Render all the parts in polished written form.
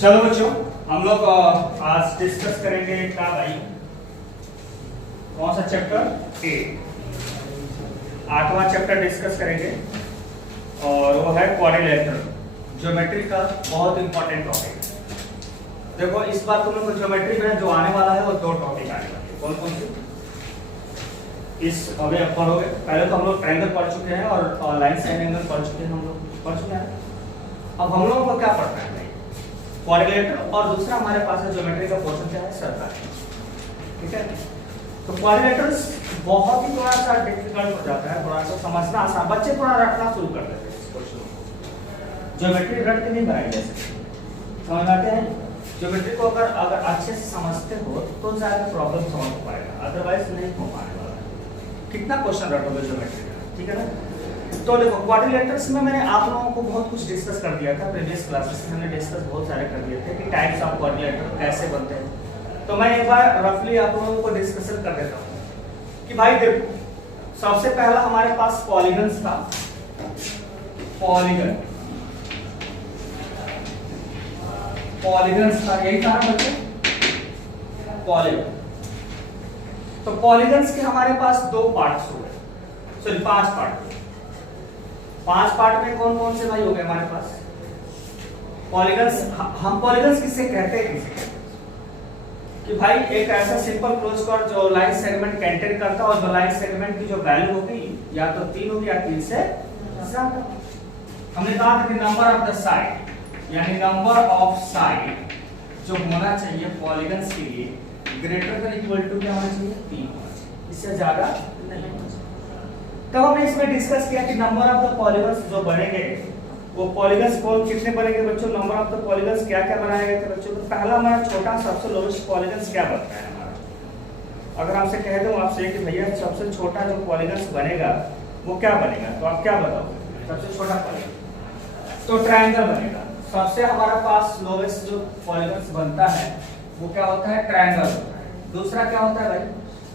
चलो बच्चों, हम लोग आज डिस्कस करेंगे क्या भाई, कौन सा चैप्टर? 8वां चैप्टर डिस्कस करेंगे और वो है क्वाड्रिलेटरल ज्योमेट्री का बहुत इंपॉर्टेंट टॉपिक। देखो इस बार तुम लोग को ज्योमेट्री में जो आने वाला है वो दो टॉपिक आने वाले हैं। कौन कौन से? इस अभी अब पढ़ोगे। पहले तो हम लोग ट्रायंगल पढ़ चुके हैं और लाइन साइन एंगल पढ़ चुके हैं, हम लोग पढ़ चुके हैं। अब हम लोगों को क्या पढ़ना है भाई? क्वाड्रिलेटरल, और दूसरा हमारे पास है ज्योमेट्री का पोर्शन क्या है? सर्कल। ठीक है, तो क्वाड्रिलेटरल्स बहुत ही थोड़ा सा डिफिकल्ट हो जाता है, थोड़ा सा समझना आसान, बच्चे थोड़ा रटना शुरू कर देते हैं इस क्वेश्चन को। ज्योमेट्री रट के नहीं बनाएंगे, समझ आते हैं? ज्योमेट्री को अगर अच्छे से समझते हो तो ज्यादा प्रॉब्लम समझ पाएगा, अदरवाइज नहीं हो पाने वाला है। कितना क्वेश्चन रटोगे ज्योमेट्री का? ठीक है ना? तो देखो क्वाड्रिलेटरल्स में मैंने आप लोगों को बहुत कुछ डिस्कस कर दिया था प्रीवियस क्लासेस में, हमने डिस्कस बहुत सारे कर दिए थे कि टाइप्स ऑफ क्वाड्रिलेटरल कैसे बनते हैं। तो मैं एक बार रफली आप लोगों को डिस्कशन कर देता हूं कि भाई देखो, सबसे पहला हमारे पास पॉलीगन्स था। पॉलीगन्स था, यही था ना बच्चे? पॉलीगन। तो पॉलीगन्स के हमारे पास दो पार्ट्स हो गए, सॉरी 5 पार्ट। 5 पार्ट में कौन कौन से भाई हो गए हमारे पास? पॉलीगन्स। हम पॉलीगन्स किससे कहते हैं? कि भाई एक ऐसा सिंपल क्लोज कर्व जो लाइन सेगमेंट कंटेन करता है और जो लाइन सेगमेंट की जो वैल्यू होगी या तो 3 होगी या 3 से ज्यादा। हमने कहा था कि नंबर ऑफ द साइड, यानी नंबर ऑफ साइड जो होना चाहिए पॉलीगन्स के लिए ग्रेटर देन इक्वल टू क्या होना चाहिए? 3, इससे ज्यादा नहीं होना चाहिए। तब हमने इसमें डिस्कस किया कि नंबर ऑफ द पॉलीगन्स जो बनेंगे वो पॉलीगन्स कौन कितने बनेंगे बच्चों? नंबर ऑफ द पॉलीगन्स क्या क्या बनाए गए थे बच्चों? तो पहला हमारा छोटा सबसे लोएस्ट पॉलीगन्स क्या बनता है हमारा? अगर आपसे कह दूं आपसे कि भैया सबसे छोटा जो पॉलीगन्स बनेगा वो क्या बनेगा, तो आप क्या बताओगे? सबसे छोटा पॉलीगन तो ट्रायंगल बनेगा। सबसे हमारा पास लोएस्ट जो पॉलीगन्स बनता है वो क्या होता है? ट्रायंगल होता है। दूसरा क्या होता है भाई?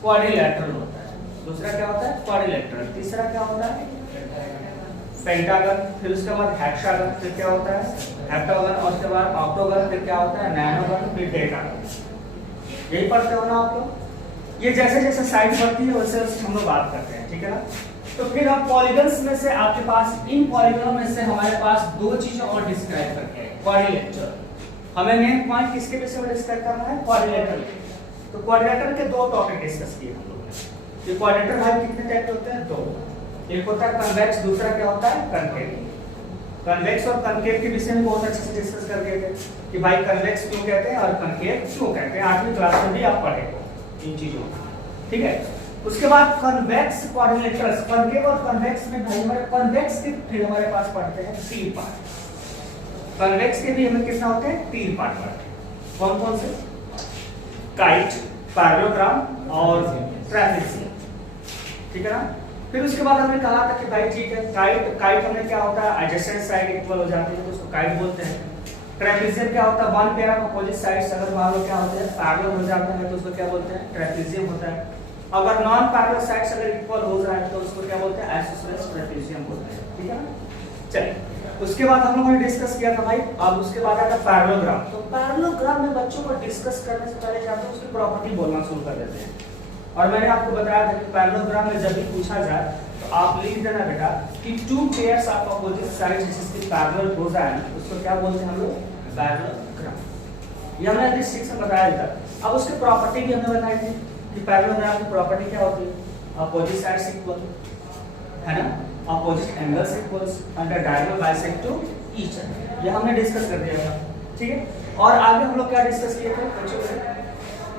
क्वाड्रिलेटरल होता है। दूसरा क्या होता है? क्वाड्रिलेटरल। तीसरा क्या होता है? पेंटागन। फिर उसके बाद हेक्सागन। फिर क्या होता है? हेप्टागन। और उसके बाद ऑक्टोगन। फिर क्या होता है? नैनोगन। फिर डेकागन। यही पढ़ते हो ना आप लोग? ये जैसे जैसे साइड बढ़ती है वैसे वैसे हम लोग बात करते हैं, ठीक है ना? तो फिर हम पॉलीगन्स में से आपके पास इन पॉलीगनों में से हमारे पास दो चीजें और डिस्क्राइब करते हैं, क्वाड्रिलेटरल। हमें मेन पॉइंट किसके विषय में डिस्कस करना है? क्वाड्रिलेटरल। तो क्वाड्रिलेटरल के दो टॉपिक डिस्कस किए हम लोगों ने। ये क्वाड्रिलेटरल भाई कितने टाइप के होते हैं? दो। एक होता है कन्वेक्स, दूसरा क्या होता है? कनकेव। कन्वेक्स और कनकेव के विषय में बहुत अच्छे से डिस्कस कर दिए थे कि भाई कन्वेक्स क्यों कहते हैं और कनकेव क्यों कहते हैं। 8वीं क्लास में भी आप पढ़े हो इन चीजों को, ठीक है? उसके बाद कन्वेक्स क्वाड्रिलेटरल्स, कनकेव और कन्वेक्स में भाई हमारे कन्वेक्स के फिर हमारे पास पढ़ते हैं 3 पार्ट। कन्वेक्स के भी हमें कितना होते हैं? 3 पार्ट पढ़ते हैं। कौन कौन से? काइट, पैरेललोग्राम और ट्रेपेजियम, ठीक है ना? फिर उसके बाद हमने कहा था कि भाई ठीक है, काइट हमें क्या होता है? एडजेसेंट साइड इक्वल हो जाती है तो उसको काइट बोलते हैं। ट्रेपेजियम क्या होता है? One pair of opposite sides अगर मान लो क्या होते हैं? पैरेलल हो जाते हैं तो उसको क्या बोलते हैं? ट्रेपेजियम होता है। अगर नॉन पैरेलल साइड्स अगर इक्वल हो जाए तो उसको क्या बोलते हैं? आइसोसेलेस ट्रेपेजियम बोलते हैं, ठीक है ना? चलिए, उसके बाद हम लोगों ने डिस्कस किया था भाई। अब उसके बाद आता है पैरेललोग्राम। तो पैरेललोग्राम में बच्चों को डिस्कस करने से पहले जाते हैं उसकी प्रॉपर्टी बोलना शुरू कर देते हैं। और मैंने आपको बताया था कि पैरेललोग्राम में जब भी पूछा जाए तो आप लिख देना बेटा कि 2 पेयर्स ऑफ अपोजिट साइड्स जिसकी पैरेलल हो जाए उसको क्या बोलते हैं हम लोग? पैरेललोग्राम। ये हमने डिस्ट्रिक्ट से बताया था। अब उसकी प्रॉपर्टी भी हमने बताई थी कि पैरेललोग्राम की प्रॉपर्टी क्या होती है? अपोजिट साइड्स इक्वल, है ना? Opposite angles equals and the diagonal bisect to each other. ये हमने डिस्कस कर दिया था, ठीक है? और आगे हम लोग क्या डिस्कस किए थे बच्चों?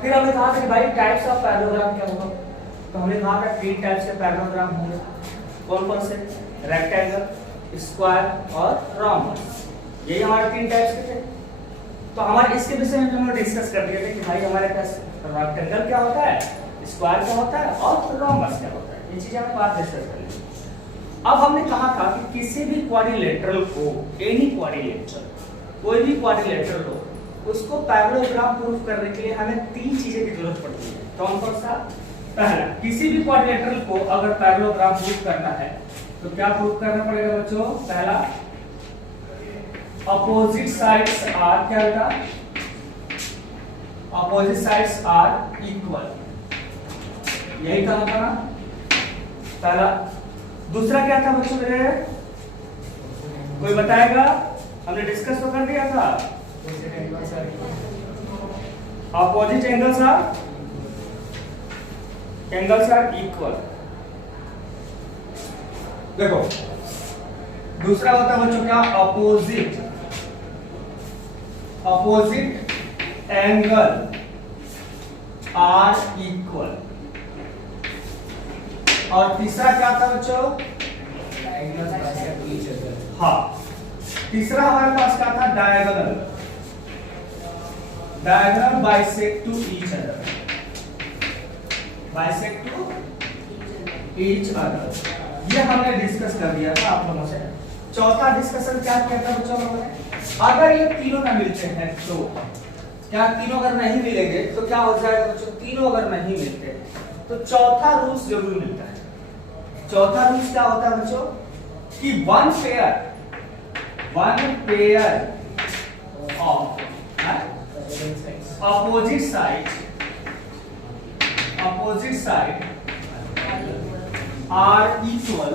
फिर हमने कहा था कि भाई टाइप्स ऑफ पैरेललोग्राम क्या होगा? तो हमने कहा था 3 टाइप्स के पैरेललोग्राम होंगे। कौन कौन से? रेक्टेंगल, स्क्वायर और रोम्बस। यही हमारे 3 टाइप्स के थे। तो हमारे इसके विषय में हम लोग डिस्कस कर दिए थे कि भाई हमारे पास रेक्टेंगल क्या होता है, स्क्वायर क्या होता है और रोम्बस क्या होता है। ये चीजें हमने बात डिस्कस कर ली। अब हमने कहा था कि किसी भी क्वाड्रिलेटरल को, एनी क्वाड्रिलेटरल, कोई भी क्वाड्रिलेटरल हो, उसको पैरेललोग्राम प्रूफ करने के लिए हमें 3 चीजें की जरूरत पड़ती है। कौन कौन सा? पहला, किसी भी क्वाड्रिलेटरल को अगर पैरेललोग्राम प्रूफ करना है तो क्या प्रूफ करना पड़ेगा बच्चों? पहला, अपोजिट साइड्स आर क्या बेटा, अपोजिट साइड्स आर इक्वल, यही था हमारा पहला। दूसरा क्या था बच्चों मेरे, कोई बताएगा? हमने डिस्कस तो कर दिया था, अपोजिट एंगल्स आर इक्वल। देखो दूसरा होता है बच्चों क्या, अपोजिट एंगल आर इक्वल। और तीसरा क्या था बच्चों, हाँ तीसरा हमारे पास क्या था, diagonal bisect to each other, bisect to each other, ये हमने डिस्कस कर दिया था आप लोगों से। चौथा डिस्कशन क्या किया था बच्चों हमने, अगर ये तीनों ना मिलते हैं तो क्या, तीनों अगर नहीं मिलेंगे तो क्या हो जाएगा बच्चों, तीनों अगर नहीं मिलते तो चौथा रूल्स जरूर मिलता है। चौथा रूल्स क्या होता है बच्चों कि one pair of opposite side are equal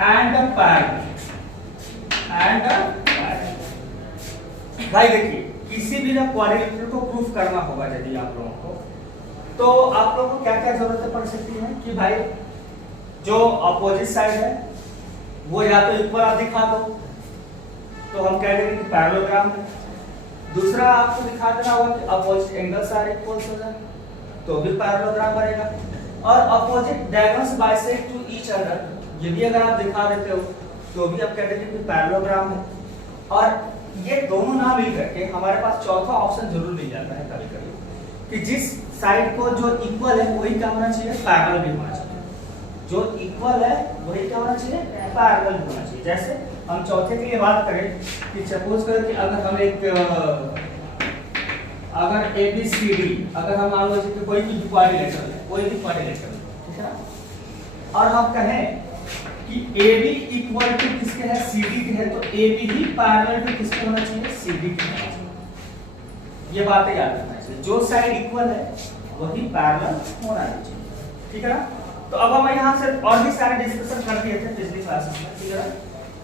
and parallel. भाई देखिए किसी भी ना क्वाड्रिलेटरल को प्रूफ करना होगा यदि आप लोगों को, तो आप लोगों को क्या क्या जरूरत पड़ सकती है कि भाई जो अपोजिट साइड है वो या तो इक्वल आप दिखा दो, तो हम कह देंगे कि पैरेललोग्राम है। दूसरा आपको दिखा देना होगा कि अपोजिट एंगल्स आर इक्वल हो जाए, तो भी पैरेललोग्राम बनेगा। और opposite diagonals bisect to each other, ये भी अगर आप दिखा देते हो तो भी आप कह देंगे कि पैरेललोग्राम है। और ये दोनों ना मिल करके हमारे पास चौथा ऑप्शन जरूर मिल जाता है कभी कभी, कि जिस साइड को जो इक्वल है वही क्या होना चाहिए, पैरेलल भी होना चाहिए। जो इक्वल है वही क्या होना चाहिए, पैरेलल भी होना चाहिए। जैसे हम चौथे के लिए बात करें कि सपोज करें कि अगर हम एक अगर ABCD अगर हम मान लो कि कोई भी क्वाड्रिलेटरल है, कोई भी क्वाड्रिलेटरल, ठीक है, और हम कहें कि AB इक्वल टू किसके है, CD के है, तो AB ही पैरेलल टू किसके होना चाहिए, CD के होना चाहिए। ये बातें याद रखना चाहिए, जो साइड इक्वल है वही पैरेलल होना चाहिए, ठीक है ना। तो अब हम यहाँ से और भी सारे डिस्कशन कर दिए थे पिछली क्लास में, ठीक है ना।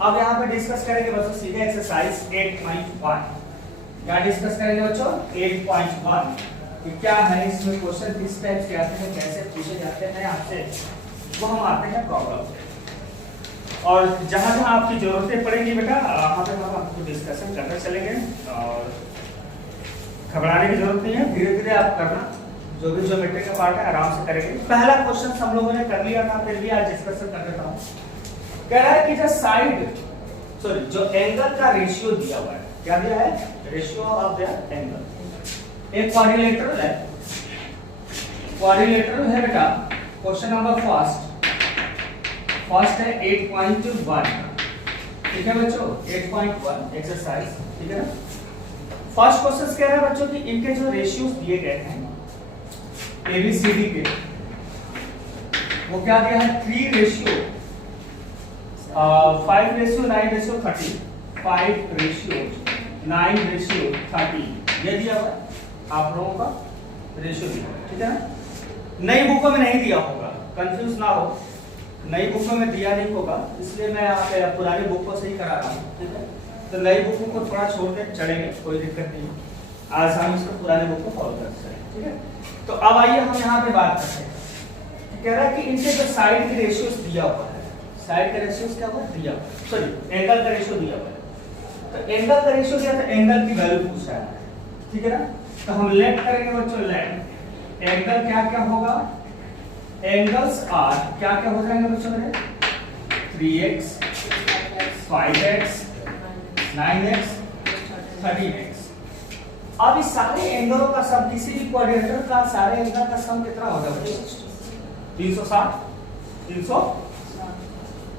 अब यहाँ पे डिस्कस करेंगे बच्चों सीधे एक्सरसाइज 8.1। क्या डिस्कस करेंगे बच्चों, 8.1 कि क्या है इसमें क्वेश्चन किस टाइप के आते हैं, कैसे पूछे जाते हैं आपसे, वो हम आते हैं प्रॉब्लम। और जहां जहां आपकी जरूरतें पड़ेंगी बेटा वहां पे हम आपको डिस्कशन करते चलेंगे, और घबराने की जरूरत नहीं है, धीरे धीरे आप करना। जो भी ज्योमेट्री का पार्ट है आराम से करेंगे। पहला क्वेश्चन हम लोगों ने कर लिया था, फिर भी आज डिस्कशन कर देता हूं। कह रहा है कि जो एंगल का रेशियो दिया हुआ है, क्या दिया है, रेशियो ऑफ द एंगल। एक क्वाड्रिलेटरल है बेटा, क्वेश्चन नंबर फर्स्ट है 8.1, ठीक है बच्चों, 8.1 एक्सरसाइज, ठीक है ना। फर्स्ट क्वेश्चन कह रहा है बच्चों कि इनके जो रेशियोज दिए गए हैं ABCD के, वो क्या दिया है, 3 रेशियो 5:9:30, 5:9:30, ये दिया हुआ आप लोगों का रेशियो दिया, ठीक है ना। नई बुकों में नहीं दिया होगा, कंफ्यूज ना हो, नई बुकों में दिया नहीं होगा, इसलिए मैं यहाँ पे पुरानी बुकों से ही करा रहा हूँ, ठीक है। तो नई बुकों को थोड़ा छोड़ के चलेंगे, कोई दिक्कत नहीं, आज हम इसको पुराने बुक को फॉलो करते हैं, ठीक है। तो अब आइए हम यहाँ पे बात करते हैं, कह रहा है कि इनके जो साइड के रेशियोज दिया हुआ है, साइड का रेशियोज क्या हुआ दिया, सॉरी एंगल का रेशियो दिया हुआ है। तो एंगल का रेशियो दिया था, एंगल की वैल्यू पूछ रहा है, ठीक है ना। तो हम लेट करेंगे बच्चों, लेट एंगल क्या क्या होगा, एंगल्स आर क्या क्या हो जाएंगे बच्चों मेरे, 3x 5x 9x 13x। अब इस सारे एंगलों का सम, किसी भी क्वाड्रिलेटरल का सारे एंगल का सम कितना होगा बच्चों, 360।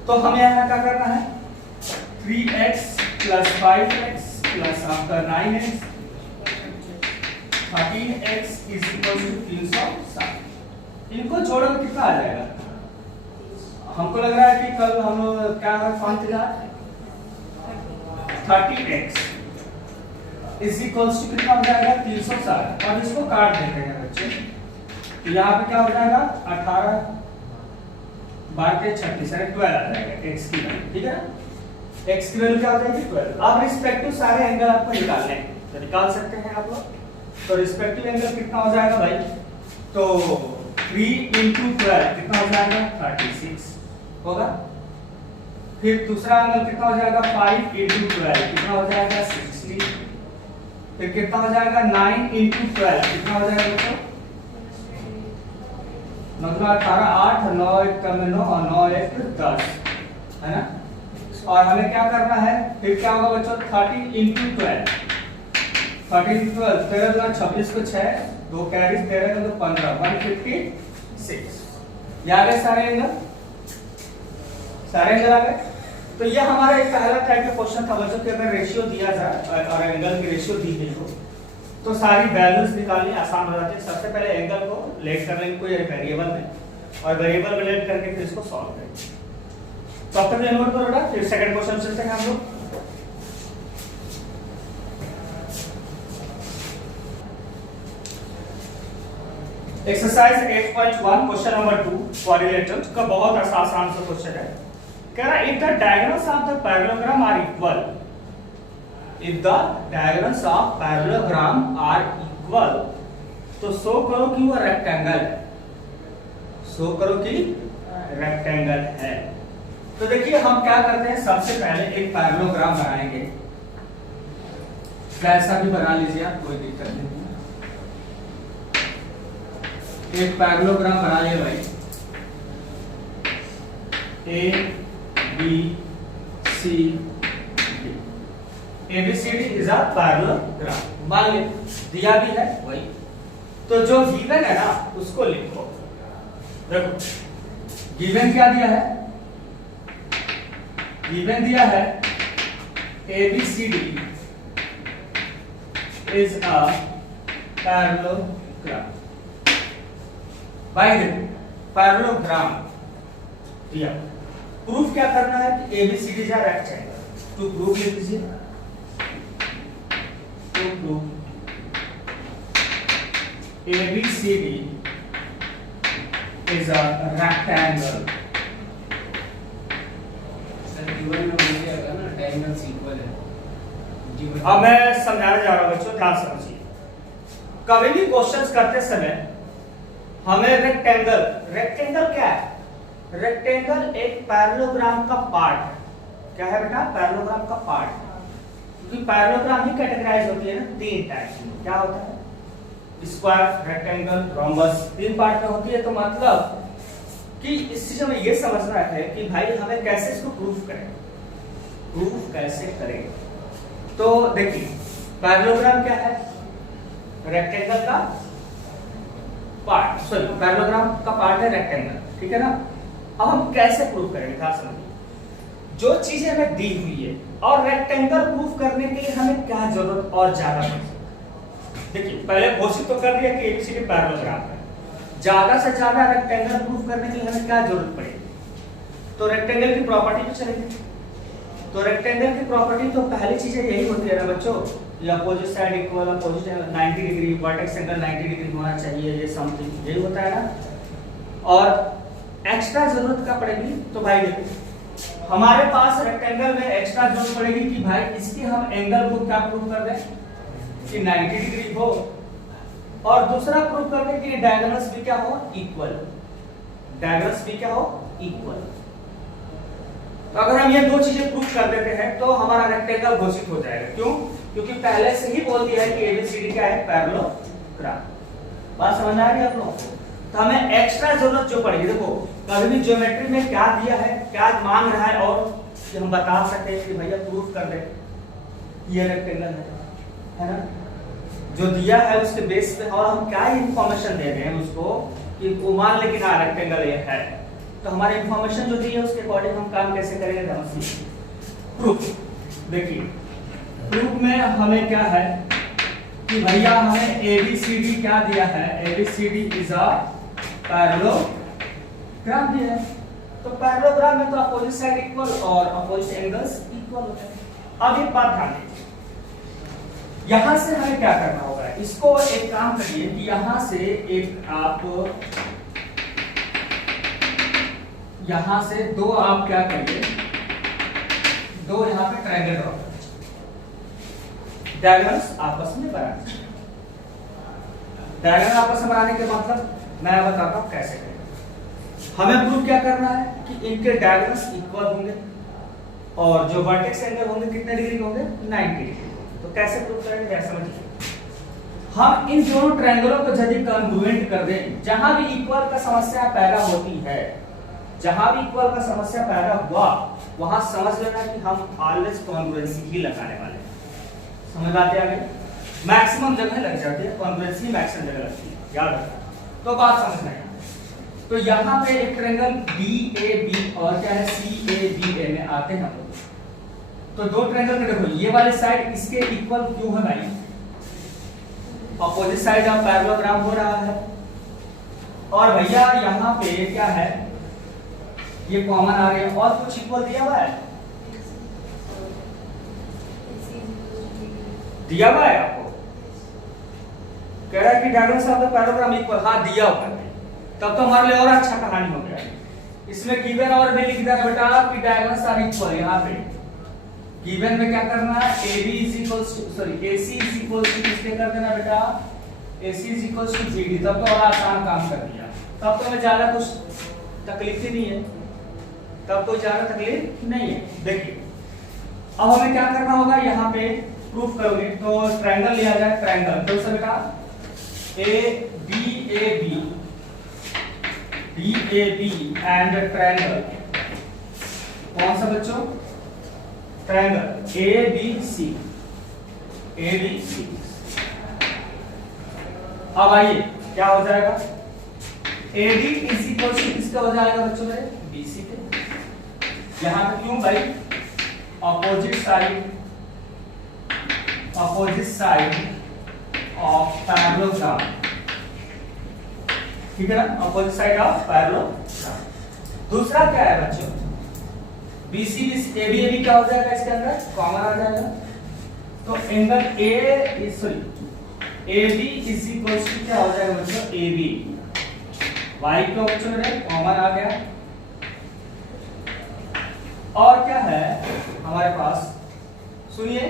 तो हमें यहाँ क्या करना है, 3x + 5x + आपका 9x 13x = 360। इनको जोड़ोगे कितना आ जाएगा, हमको लग रहा है कि कल हम क्या कौन था 30x इज इक्वल्स टू कितना हो जाएगा 360 और इसको काट देते हैं बच्चे। तो यहाँ पे क्या हो जाएगा 18 12 के 36 12 आ जाएगा x की वैल्यू, ठीक है ना। x की वैल्यू क्या हो जाएगी 12। अब रिस्पेक्टिव सारे एंगल आपको निकालने हैं तो निकाल सकते हैं आप लोग। तो रिस्पेक्टिव एंगल कितना हो जाएगा भाई, तो 3 into 12 कितना हो जाएगा 36 होगा। फिर दूसरा एंगल कितना हो जाएगा 5 into 12 कितना हो जाएगा 60। फिर कितना हो जाएगा 9 into 12 कितना हो जाएगा बच्चों 18 8 9 1 9 और 9 1 10 है ना। और हमें क्या करना है, फिर क्या होगा बच्चों 30 into 12 30 into 12 13 26 को 6 2 कैरी 13 तो 15 156। ये आ गए सारे एंगल आ गए। तो ये हमारा एक पहला टाइप का क्वेश्चन था बच्चों कि अगर रेशियो दिया जाए और एंगल की रेशियो दी गई हो तो सारी वैल्यूज निकालनी आसान हो जाती है। सबसे पहले एंगल को लेट कर लेंगे कोई वेरिएबल में और वेरिएबल में लेट करके फिर इसको सॉल्व करेंगे। तो अब तक नोट करो बेटा, फिर सेकंड क्वेश्चन चलते हैं हम लोग। एक्सरसाइज 8.1 क्वेश्चन नंबर 2 कोरिलेटेड का बहुत आसान सा क्वेश्चन है। कह रहा if the diagonals of the parallelogram are equal, if the diagonals of parallelogram are equal तो शो करो कि वो रेक्टेंगल है, शो करो कि रेक्टेंगल है। तो देखिए हम क्या करते हैं, सबसे पहले एक पैरेललोग्राम बनाएंगे। कैसा भी बना लीजिए आप, कोई दिक्कत नहीं। एक पैरेललोग्राम बना लिए भाई, A B C D. ABCD is a parallelogram मान ले दिया भी है वही। तो जो गिवन है ना उसको लिखो। देखो गिवन क्या दिया है, गिवन दिया है ABCD इज अ पैरेललोग्राम। भाई देखो पैरेललोग्राम दिया, प्रूफ क्या करना है कि ABCD is a rectangle. To proof लिख दीजिए, to proof ABCD is a rectangle. Sir given में बोलिएगा ना डायगोनल्स इक्वल है। अब मैं समझाने जा रहा हूं बच्चों, ध्यान समझिए। कभी भी क्वेश्चंस करते समय हमें रेक्टेंगल, रेक्टेंगल क्या है, रेक्टेंगल एक पैरेललोग्राम का पार्ट है। क्या है बेटा, पैरेललोग्राम का पार्ट। क्योंकि पैरेललोग्राम ही कैटेगराइज होती है ना तीन टाइप में। क्या होता है, स्क्वायर, रेक्टेंगल, रोम्बस, तीन पार्ट में होती है। तो मतलब कि इस चीज में ये समझना है कि भाई हमें कैसे इसको प्रूफ करें, प्रूफ कैसे करें। तो देखिए पैरेललोग्राम क्या है, रेक्टेंगल का पार्ट, सॉरी पैरेललोग्राम का पार्ट है रेक्टेंगल, ठीक है ना। अब हम कैसे प्रूफ करेंगे, ध्यान समझिए। जो चीजें हमें दी हुई है और रेक्टेंगल प्रूफ करने के लिए हमें क्या जरूरत और ज्यादा पड़ सकती है। देखिए पहले घोषित तो कर दिया कि ABCD पैरेललोग्राम है, ज्यादा से ज्यादा रेक्टेंगल प्रूफ करने के लिए हमें क्या जरूरत पड़ेगी, तो रेक्टेंगल की प्रॉपर्टी पे चलेंगे। तो रेक्टेंगल की प्रॉपर्टी तो पहली चीज यही होती है ना बच्चों, opposite side equal, opposite 90 degree, vertex angle 90 degree होना चाहिए, ये समथिंग यही होता है ना। और एक्स्ट्रा जरूरत क्या पड़ेगी, तो भाई देखो हमारे पास रेक्टेंगल में एक्स्ट्रा जरूरत पड़ेगी कि भाई इसके हम एंगल को क्या प्रूव कर दें कि 90 डिग्री हो, और दूसरा प्रूव कर दें कि डायगोनल्स भी क्या हो, इक्वल, डायगोनल्स भी क्या हो, इक्वल। तो अगर हम ये दो चीजें प्रूव कर देते हैं तो हमारा रेक्टेंगल घोषित हो जाएगा। क्यों, क्योंकि पहले से ही बोल दिया है कि ABCD क्या है, पैरेललोग्राम। बात समझ आ रही है आप लोगों को। तो हमें एक्स्ट्रा जरूरत जो पड़ेगी, देखो कभी भी ज्योमेट्री में क्या दिया है, क्या मांग रहा है, और कि हम बता सकते हैं कि भैया प्रूफ कर दे ये रेक्टेंगल है ना, जो दिया है उसके बेस पे, और हम क्या इंफॉर्मेशन दे रहे हैं उसको कि वो मान ले कि हाँ रेक्टेंगल ये है। तो हमारी इंफॉर्मेशन जो दी है उसके अकॉर्डिंग हम काम कैसे करेंगे, प्रूफ। देखिए प्रूफ में हमें क्या है कि भैया हमें ABCD क्या दिया है, ABCD इज अ पैरेललोग्राम दिया है। तो पैरेललोग्राम में तो अपोजिट साइड इक्वल और अपोजिट एंगल्स इक्वल होते हैं। अब एक बात ध्यान दीजिए, यहां से हमें क्या करना होगा, इसको एक काम करिए कि यहां से एक आप यहां से दो आप क्या करिए, दो यहां पे ट्रायंगल ड्रॉ करिए, डायगोनल्स आपस में बनाने। डायगोनल आपस में बनाने के मतलब मैं बताता हूं कैसे करें। हमें प्रूव क्या करना है कि इनके डायगोनल्स इक्वल होंगे और जो वर्टेक्स एंगल होंगे कितने डिग्री के होंगे, 90 डिग्री। तो कैसे प्रूव करेंगे समझिए, हम इन दोनों ट्रायंगलों को यदि कॉन्ग्रुएंट कर दें, जहां भी इक्वल का समस्या पैदा होती है, जहां भी इक्वल का समस्या पैदा हुआ वहां समझ लेना कि हम ऑलवेज कॉन्ग्रुएंसी ही लगाने वाले हैं। समझ आते आ गई, मैक्सिमम जगह लग जाती है कॉन्ग्रुएंसी, मैक्सिमम जगह लगती है, याद रखना। तो बात समझना है, तो यहाँ पे एक ट्रायंगल BAB और क्या है CABA में आते हैं हम लोग। तो दो ट्रायंगल के देखो, ये वाले साइड इसके इक्वल क्यों है भाई, अपोजिट साइड ऑफ पैरेललोग्राम हो रहा है। और भैया यहाँ पे क्या है, ये कॉमन आ रहे हैं और कुछ इक्वल दिया हुआ है, दिया हुआ है आपको, कह रहा है कि diagonals of the parallelogram equal, हाँ दिया हुआ है, तब तो हमारे लिए और अच्छा कहानी हो गया। इसमें गिवन और में लिख दिया बेटा कि डायगोनल्स आर इक्वल। यहाँ पे गिवन में क्या करना है, AB is equals to sorry AC is equals to किसके कर देना बेटा, AC is equals to BD। तब तो और आसान काम कर दिया, तब तो हमें ज्यादा कुछ तकलीफ ही नहीं है, तब कोई ज्यादा तकलीफ नहीं है। देखिए अब हमें क्या करना होगा, यहाँ पे प्रूफ करोगे तो ट्रायंगल लिया जाए, ट्रायंगल तो उससे बेटा DAB एंड ट्रायंगल, कौन सा बच्चों, ट्रायंगल ABC। अब आइए क्या हो जाएगा, AD इज इक्वल टू किसका हो जाएगा बच्चों मेरे, BC के। यहां पे क्यों भाई, अपोजिट साइड ऑफ पैरेललोग्राम, ठीक है ना, अपोजिट साइड ऑफ पैरेललोग्राम। दूसरा क्या है बच्चों, BC ABAB क्या हो जाएगा, इसके अंदर कॉमन आ जाएगा। तो angle AB is equal to क्या हो जाएगा बच्चों, AB। Y को बच्चों मेरे कॉमन आ गया। और क्या है हमारे पास, सुनिए,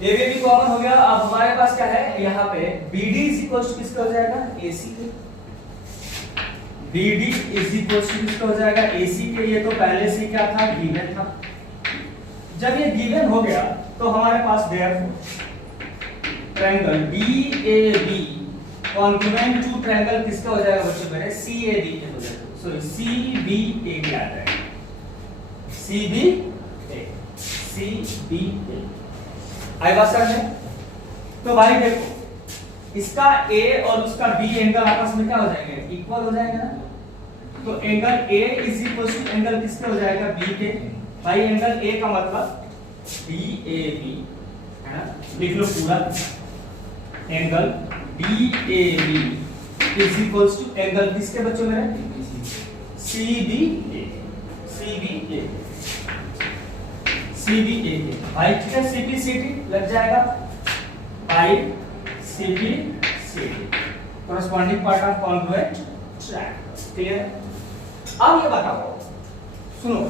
ABAB कॉमन हो गया। अब हमारे पास क्या है यहाँ पे, BD इज इक्वल टू किसका हो जाएगा, AC के। BD इज इक्वल टू किसका हो जाएगा, AC के। ये तो पहले से क्या था, गिवन था। जब ये गिवन हो गया तो हमारे पास therefore triangle DAB congruent to triangle किसका हो जाएगा बच्चों मेरे, CAB के हो जाएगा, सॉरी CBA आ जाएगा, CBA आई बात समझ में। तो भाई देखो इसका A और उसका B एंगल आपस में क्या हो जाएंगे, इक्वल हो जाएंगे ना। तो angle A is equal to angle किसके हो जाएगा, B के। भाई एंगल A का मतलब DAB है ना, लिख लो पूरा, angle DAB is equal to angle किसके बच्चों मेरे, CBA के। भाई ठीक है, CPCT लग जाएगा, भाई CPCT corresponding part of congruent triangle, clear. अब ये बताओ, सुनो,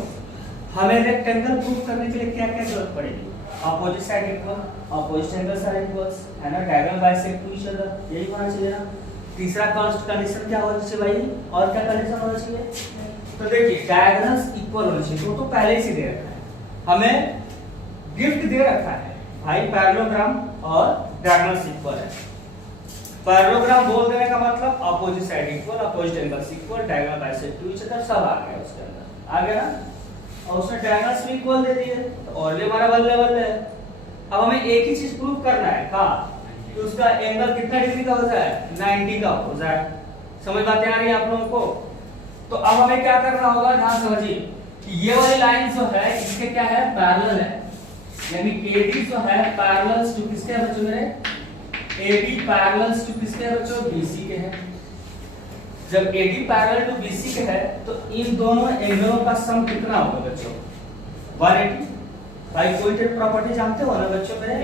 हमें रेक्टेंगल प्रूव करने के लिए क्या क्या जरूरत पड़ेगी, opposite side equal, opposite angles are equals, है ना, diagonal bisect to each other, यही होना चाहिए ना। तीसरा कंडीशन क्या होना चाहिए भाई, और क्या कंडीशन होना चाहिए, तो देखिए डायगोनल्स इक्वल होने चाहिए, तो पहले से दे रखा है, हमें गिफ्ट दे रखा है भाई, पैरेललोग्राम और डायगोनल्स इक्वल है। पैरेललोग्राम बोल देने का मतलब opposite side equal, opposite angles equal, diagonal bisect to each other, सब आ गया उसके अंदर, आ गया ना। और उसने डायगोनल्स भी इक्वल दे दिए, तो और ले हमारा बल लेवल है। अब हमें एक ही चीज प्रूव करना है का, कि उसका एंगल कितना डिग्री का हो जाए, 90 का हो जाए। समझ बातें आ रही है आप लोगों को। तो अब हमें क्या करना होगा, ध्यान समझिए कि ये वाली लाइन जो है इसके क्या है, पैरेलल है, यानी AD जो है पैरेलल्स टू किसके है बच्चों मेरे, AB पैरेलल्स टू किसके है बच्चों, BC के है। जब AD पैरेलल टू BC के है तो इन दोनों एंगलों का सम कितना होगा बच्चों? 180। भाई कोई प्रॉपर्टी जानते हो ना बच्चों मेरे,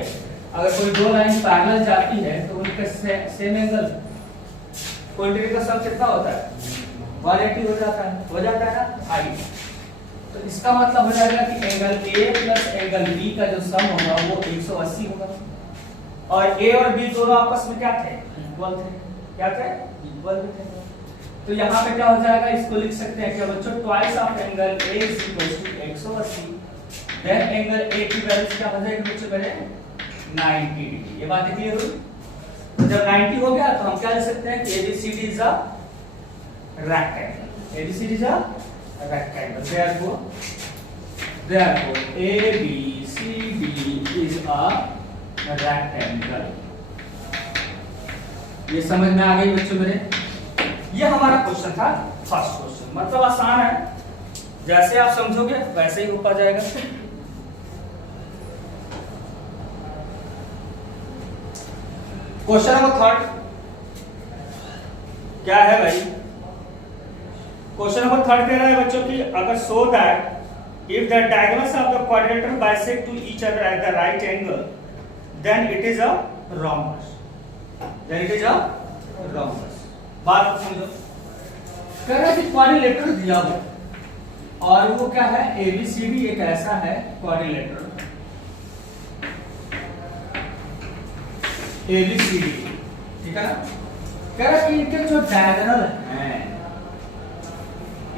अगर कोई दो लाइन पैरेलल जाती है तो उनके सेम एंगल कोई का सम कितना होता है? 180 हो जाता है ना आई। तो इसका मतलब हो जाएगा कि angle A plus angle B का जो सम होगा वो 180 होगा। और A और B दोनों आपस में क्या थे? इक्वल थे। क्या थे? इक्वल थे। तो यहाँ पे क्या हो जाएगा, इसको लिख सकते हैं क्या बच्चों? Twice of angle A is equal to 180। Then angle A की वैल्यू क्या हो जाएगी बच्चों मेरे? 90 डिग्री। ये बात क्लियर हुई? तो जब 90 हो गया तो हम क्या लिख सकते हैं कि ABCD is a rectangle। ABCD is a rectangle। Therefore ABCD is a rectangle। ये समझ में आ गई बच्चों मेरे? ये हमारा क्वेश्चन था, फर्स्ट क्वेश्चन। मतलब आसान है, जैसे आप समझोगे वैसे ही हो पा जाएगा। क्वेश्चन नंबर 3 क्या है भाई? क्वेश्चन नंबर 3 कह रहा है बच्चों की अगर so that if the diagonals of the quadrilateral bisect to each other at the right angle then it is a rhombus। बात समझो, कह रहा है कि क्वाड्रिलेटरल दिया हुआ और वो क्या है? ABCD एक ऐसा है क्वाड्रिलेटरल ABCD, ठीक है ना? कह रहा है कि इनके जो डायगोनल हैं,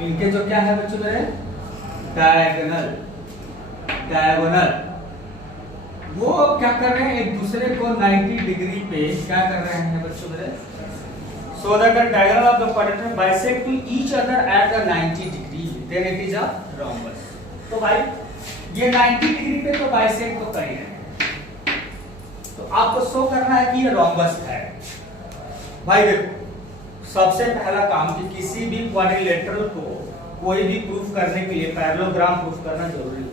इनके जो क्या है बच्चों मेरे? डायगोनल वो क्या कर रहे हैं? एक दूसरे को 90 डिग्री पे क्या कर रहे हैं बच्चों मेरे? So that the diagonal of the quadrilateral bisect to each other at the 90 degree, then it is a rhombus। तो भाई ये 90 डिग्री पे तो बाइसेक्ट तो कर ही रहे हैं, तो आपको शो करना है कि ये rhombus है। भाई देखो, सबसे पहला काम कि किसी भी क्वाड्रिलेटरल को कोई भी प्रूफ करने के लिए पैरेललोग्राम प्रूफ करना जरूरी है।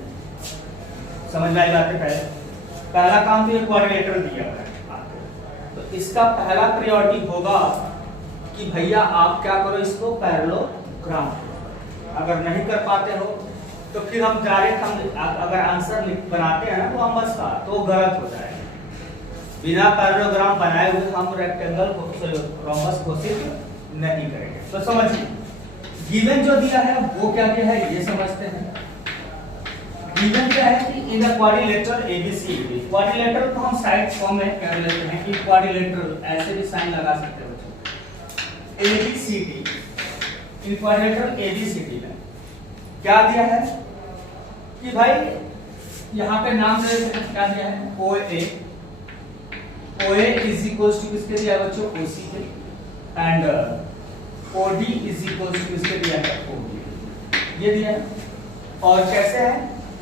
समझ में आई बात है? पहला काम तो ये क्वाड्रिलेटरल दिया हुआ है, तो इसका पहला प्रायोरिटी होगा कि भैया आप क्या करो, इसको पैरेललोग्राम। अगर नहीं कर पाते हो तो फिर हम डायरेक्ट अगर आंसर बनाते हैं ना तो हम बस का तो गलत हो जाएगा। बिना पैरेललोग्राम बनाए हुए हम रेक्टेंगल को रोम्बस घोषित नहीं करेंगे। तो समझिए, गिवन जो दिया है वो क्या क्या है ये समझते हैं। गिवन क्या है कि in the quadrilateral ABCD, quadrilateral को हम साइड फॉर्म में कर लेते हैं कि क्वाड्रिलेटरल, ऐसे भी साइन लगा सकते हैं बच्चों। ABCD, इन क्वाड्रिलेटरल ABCD में क्या दिया है कि भाई यहाँ पे नाम दे देते हैं, क्या दिया है? OA इज इक्वल्स टू किसके दिया है बच्चों? OC के। And OD is equals to किसके दिया है? OB। ये दिया है। और कैसे है?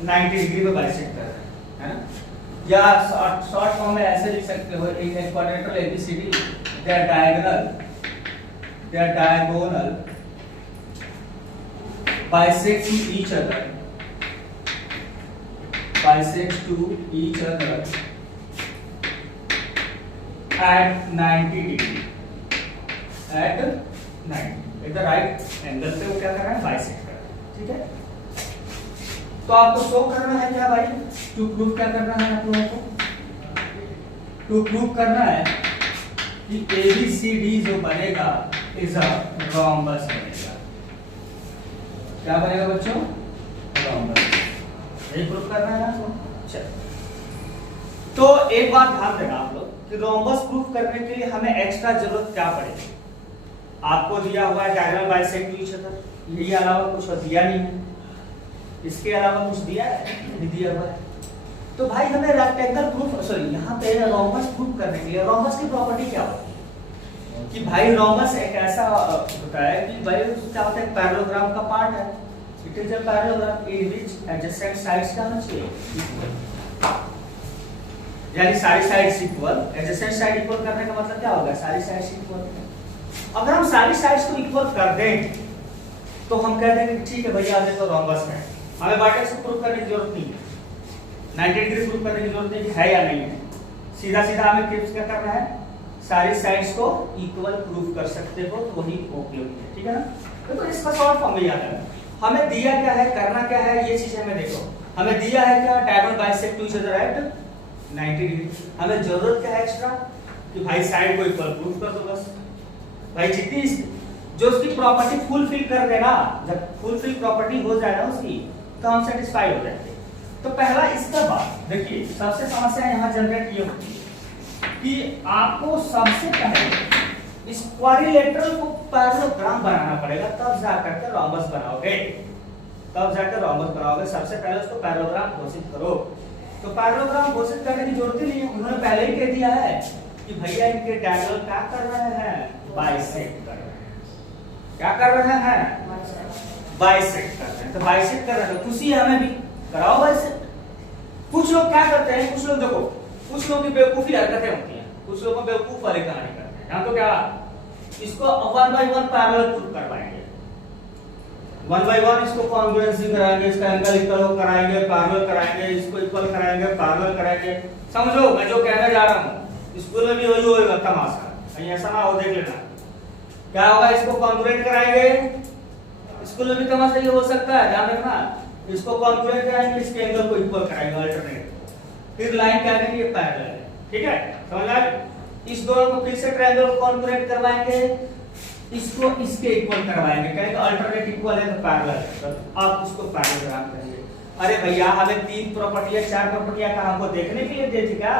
90 डिग्री पे बाइसेक्ट कर रहे हैं, है ना? या शॉर्ट फॉर्म में ऐसे लिख सकते हो, एक quadrilateral ABCD their diagonal bisect to each other at 90 degree, at 90 at the right angle पे वो क्या कर रहा है? बाइसेक्ट कर रहा है। ठीक है, तो आपको शो करना है क्या भाई? टू प्रूव क्या करना है आप लोगों को? टू प्रूव करना है कि ABCD जो बनेगा इज अ रोम्बस बनेगा। क्या बनेगा बच्चों? रोम्बस। यही प्रूव करना है आपको। चलो, तो एक बात ध्यान देना आप लोग कि रोम्बस प्रूफ करने के लिए हमें एक्स्ट्रा जरूरत क्या पड़ेगी? आपको दिया हुआ है diagonal bisect to each other, यही अलावा कुछ दिया नहीं है। इसके अलावा कुछ दिया है? नहीं दिया हुआ है। तो भाई हमें रेक्टेंगल प्रूफ, सॉरी यहाँ पे रोम्बस प्रूफ करने के लिए रोम्बस की प्रॉपर्टी क्या होती है कि भाई रोम्बस एक ऐसा होता है कि भाई क्या होता है? पैरेललोग्राम का पार्ट है। It is a parallelogram in which adjacent sides क्या होनी चाहिए? यानी सारी sides equal. Adjacent side equal करने का मतलब क्या होगा? सारी साइड्स इक्वल। अगर हम सारी साइड्स को इक्वल कर दें तो हम कह देंगे ठीक है भैया देखो रोम्बस है। हमें वर्टेक्स को प्रूफ करने की जरूरत नहीं है, 90 डिग्री प्रूफ करने की जरूरत नहीं है या नहीं है। सीधा सीधा हमें क्या करना है? सारी साइड्स को इक्वल प्रूफ कर सकते हो तो वही ओके होती है, ठीक है ना। तो इसका शॉर्ट फॉर्म में याद है, हमें दिया क्या है, करना क्या है, ये चीज हमें देखो। हमें दिया है क्या, diagonal bisect to each other at 90 degree. हमें जरूरत क्या है एक्स्ट्रा, कि भाई साइड को इक्वल प्रूफ कर दो बस। भाई जितनी जो उसकी प्रॉपर्टी फुलफिल कर देना, जब फुलफिल प्रॉपर्टी हो जाए ना उसकी, तो हम सेटिस्फाई हो जाएंगे। तो पहला इसका बात देखिए, सबसे समस्या यहाँ जनरेट ये होती है कि आपको सबसे पहले इस क्वाड्रिलेटरल को पैरेललोग्राम बनाना पड़ेगा, तब जाकर के रोम्बस बनाओगे, तब जाकर रोम्बस बनाओगे। सबसे पहले उसको पैरेललोग्राम घोषित करो। तो पैरेललोग्राम घोषित करने की जरूरत ही नहीं है, उन्होंने पहले ही कह दिया है कि भैया इनके डायगोनल क्या कर रहे हैं, बाइसेक्ट कर रहे हैं। क्या कर रहे हैं, बाइसेक्ट कर रहे हैं। तो बाइसेक्ट कर रहे हैं तो खुशी है, हमें भी कराओ बाइसेक्ट। कुछ लोग क्या करते हैं, कुछ लोग देखो, कुछ लोगों की बेवकूफी हरकतें होती हैं, कुछ लोग बेवकूफ वाली कहानी करते हैं। यहाँ तो क्या, इसको 1 by 1 पैरेलल प्रूफ करवाएंगे, 1 by 1 इसको कॉन्ग्रुएंसी कराएंगे, इसका एंगल इक्वल कराएंगे, पैरेलल कराएंगे, इसको इक्वल कराएंगे, पैरेलल कराएंगे। समझो मैं जो कहने जा रहा हूँ, स्कूल में भी वही होगा तमाशा, कहीं ऐसा ना हो, देख लेना क्या होगा। इसको कॉन्ग्रुएंट कराएंगे, स्कूल में भी तमाशा ये हो सकता है, ध्यान रखना। इसको कॉन्ग्रुएंट कराएंगे, इसके एंगल को इक्वल कराएंगे, अल्टरनेट, फिर लाइन क्या करेंगे, ये पैरेलल है, ठीक है, समझ आए। इस दोनों को फिर से ट्रायंगल को कॉन्ग्रुएंट करवाएंगे, इसको इसके इक्वल करवाएंगे, कहेंगे अल्टरनेट इक्वल है तो पैरेलल है, तो आप उसको पैरेललोग्राम करेंगे। अरे भैया हमें 3 प्रॉपर्टियां 4 प्रॉपर्टियां कहां को देखने के लिए दी थी क्या,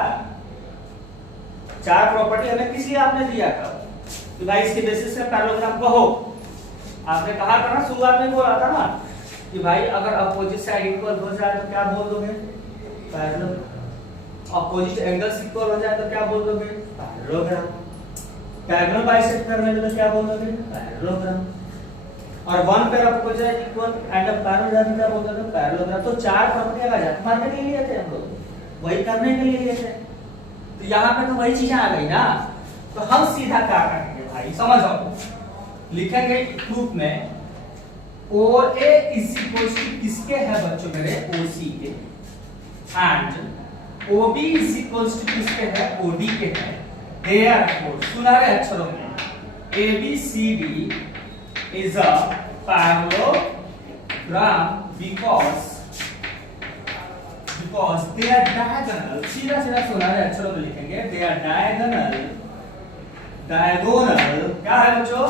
4 प्रॉपर्टी हमें किस लिए आपने दिया था कि भाई इसके बेसिस पे पैरेललोग्राम कहो। आपने कहा था ना, शुरुआत में बोला था ना कि भाई अगर अपोजिट साइड इक्वल हो जाए तो क्या बोल दोगे, पैरेलल। अपोजिट एंगल्स इक्वल हो जाए तो क्या बोल दोगे, पैरेललोग्राम। डायगोनल बाइसेक्ट करने में तो क्या बोल दोगे, पैरेललोग्राम। और 1 pair of opposite equal and a parallel क्या बोल दोगे, पैरेललोग्राम। तो 4 प्रॉपर्टी आ जाती, मारने के लिए थे हम लोग, वही करने के लिए थे। तो यहाँ पे तो वही चीजें आ गई ना। तो हम सीधा क्या करेंगे भाई, समझ आओ, लिखेंगे प्रूफ में OA इज इक्वल टू किसके है बच्चों मेरे, OC के, and OB is equal to किसके है, OD के है। देयरफॉर सुनहरे अक्षरों में ABCD is a parallelogram because they are diagonal, सीधा सुनहरे अक्षरों में लिखेंगे, they are diagonal क्या है बच्चों,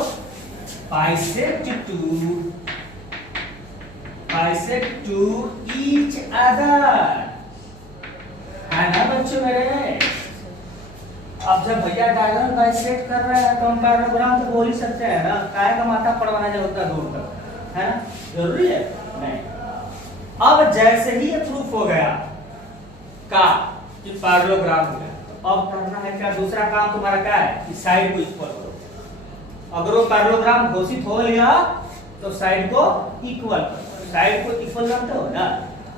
bisect to each other, है ना बच्चों मेरे। अब जब भैया डायगोनल बाइसेक्ट कर रहे हैं तो हम पैरेललोग्राम तो बोल ही सकते हैं ना, काय का माथा पड़वाना जब उतना दूर तक, है ना, जरूरी है नहीं। अब जैसे ही ये प्रूफ हो गया का कि पैरेललोग्राम हो गया, तो अब करना है क्या, दूसरा काम तुम्हारा क्या है कि साइड को इक्वल करो। अगर वो पैरेललोग्राम घोषित हो लिया तो साइड को इक्वल करो। साइड को इक्वल करते हो ना,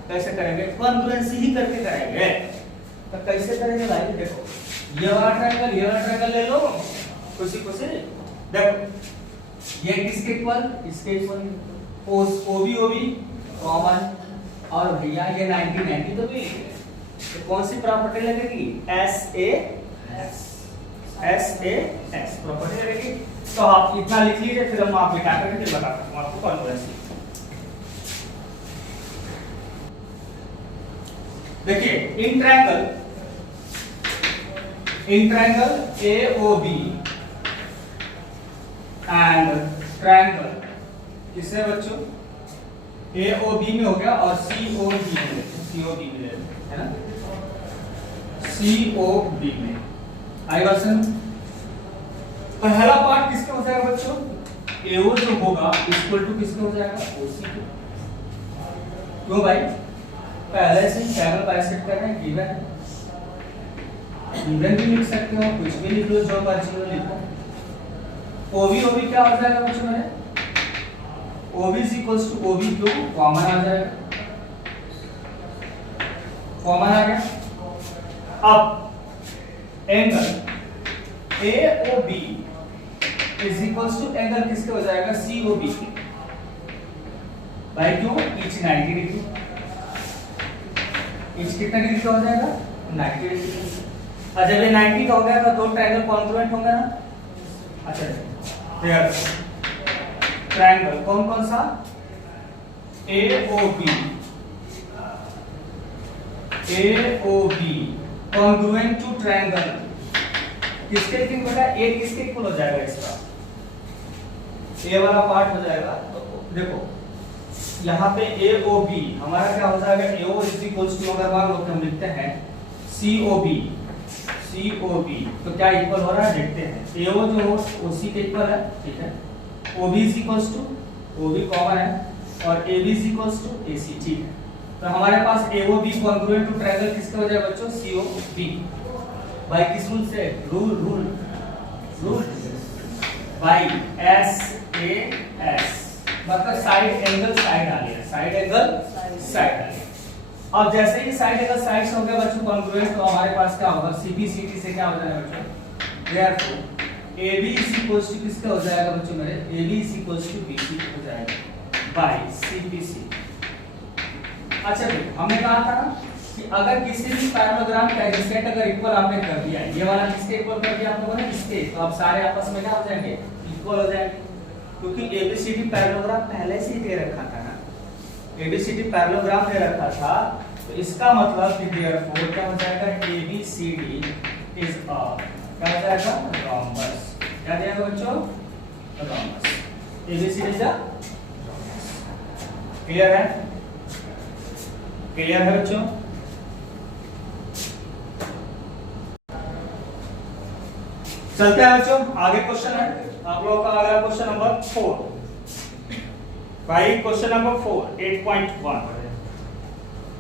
कैसे करेंगे, कॉन्ग्रुएंसी ही करके करेंगे। तो कैसे करेंगे भाई, देखो ये वाला ट्रायंगल ले लो, खुशी देखो, ये किसके इक्वल, इसके इक्वल, OB कॉमन, और भैया ये 90 तो भी, तो कौन सी प्रॉपर्टी लगेगी, SAS प्रॉपर्टी लगेगी। तो आप इतना लिख लीजिए, फिर हम आप मिटा करके फिर बताता हूं आपको कॉन्ग्रुएंसी। देखिए in triangle AOB and triangle किससे बच्चों, AOB में हो गया और COB में है ना, COB में आई वर्सन। पहला पार्ट किसके हो जाएगा बच्चों, AO जो होगा इक्वल टू किसके हो जाएगा, OC के। क्यों भाई, पहले से ही ट्रायंगल बाइसेक्ट कर रहे हैं, गिवन है, गिवन भी लिख सकते हो, कुछ भी लिख लो, जो मर्जी हो लिखो। OB क्या हो जाएगा बच्चों मेरे, OB is equals to OB क्यों, कॉमन आ जाएगा, कॉमन आ गया। अब angle AOB is equals to angle किसके हो जाएगा, COB के, भाई क्यों, each 90 डिग्री, each कितना डिग्री का हो जाएगा, 90 डिग्री। और जब ये 90 का हो गया तो दो ट्रायंगल कॉन्ग्रुएंट होंगे ना। अच्छा देयर ट्रायंगल कौन कौन सा, AOB कॉन्ग्रुएंट टू ट्रायंगल किसके इक्वल बेटा, ए किसके इक्वल हो जाएगा, इसका ए वाला पार्ट हो जाएगा। तो देखो यहाँ पे AOB हमारा क्या हो जाएगा, AO इज इक्वल टू, अगर मान लो कि हम लिखते हैं COB तो क्या इक्वल हो रहा है देखते हैं। AO जो हो OC के इक्वल है, ठीक है। OB is equal to, OB common है, और AB is equal to AC, ठीक है। तो हमारे पास AOB कॉन्ग्रुएंट टू ट्रायंगल किसका हो जाएगा बच्चों, COB। बाय किस रूल से, रूल बाय SAS, मतलब साइड एंगल साइड आ गया, साइड एंगल साइड आ गया। अब जैसे ही साइड एंगल साइड से हो गया बच्चों कॉन्ग्रुएंट, तो हमारे पास क्या होगा, CBCD से क्या हो जाएगा बच्चों, therefore AB is equal to किसका हो जाएगा बच्चों मेरे, AB is equal to BC हो जाएगा बाय CPC। अच्छा देखो हमने कहा था ना कि अगर किसी भी पैरेललोग्राम का एडजेसेंट अगर इक्वल आपने कर दिया है, ये वाला किसके इक्वल कर दिया आप लोगों ने, इसके, तो अब सारे आपस में क्या हो जाएंगे, इक्वल हो जाएंगे, क्योंकि ABCD पैरेललोग्राम पहले से ही दे रखा था ना, ABCD पैरेललोग्राम दे रखा था। तो इसका मतलब कि देयरफॉर क्या हो जाएगा, ABCD इज अ क्या हो जाएगा, रोम्बस। क्या दिया बच्चों, rhombus. ABCD is a, clear है, क्लियर है बच्चों। चलते हैं बच्चों आगे, क्वेश्चन है आप लोगों का अगला क्वेश्चन नंबर 4 भाई, क्वेश्चन नंबर 4 8.1।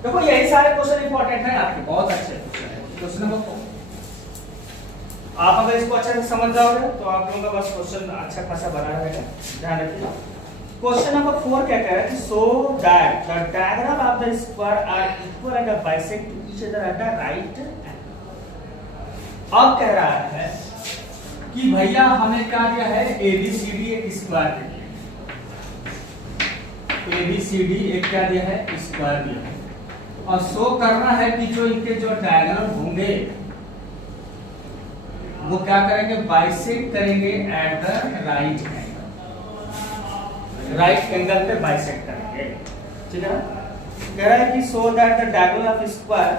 देखो यही सारे क्वेश्चन इंपॉर्टेंट हैं आपके, बहुत अच्छे क्वेश्चन है। क्वेश्चन नंबर 4 आप अगर इसको अच्छे से समझ जाओगे तो आप लोगों का बस क्वेश्चन अच्छा खासा बना रहेगा, ध्यान रखिए। क्वेश्चन नंबर 4 क्या कह रहा है कि so that the diagonal of the square are equal and bisect each other at the right angle. अब कह रहा है कि भैया हमें क्या दिया है, ABCD एक स्क्वायर दिया है, ABCD एक क्या दिया है, स्क्वायर दिया है, और शो करना है कि जो इनके जो डायगोनल होंगे वो क्या करेंगे, बाइसेक्ट करेंगे eight the right angle, right angle पे बाइसेक्ट करेंगे, ठीक है। कह रहा है कि so that the diagonal of square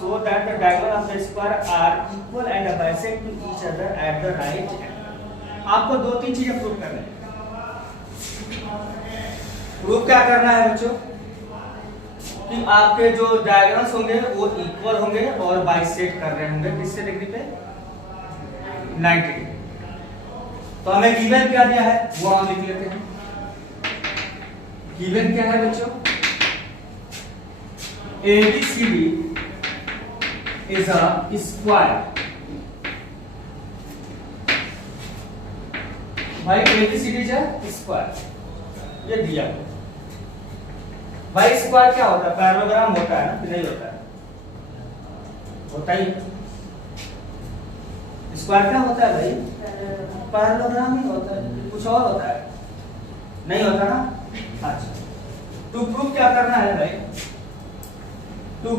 so that the diagonal of the square are equal and bisect to each other at the right angle। आपको दो तीन चीजें प्रूव करना है। प्रूव क्या करना है बच्चों, कि आपके जो डायगोनल्स होंगे वो इक्वल होंगे और बाइसेक्ट कर रहे होंगे किससे डिग्री पे, 90 डिग्री। तो हमें गिवन क्या दिया है वो हम लिख लेते हैं। गिवन क्या है बच्चों, ABCD is a square। भाई ABCD is a square, ये दिया भाई। स्क्वायर क्या होता है, पैरेललोग्राम होता है ना, कि नहीं होता है, होता ही। स्क्वायर क्या होता है भाई, पैरेललोग्राम ही होता है, कुछ और होता है नहीं होता ना। अच्छा टू प्रूव क्या करना है भाई, टू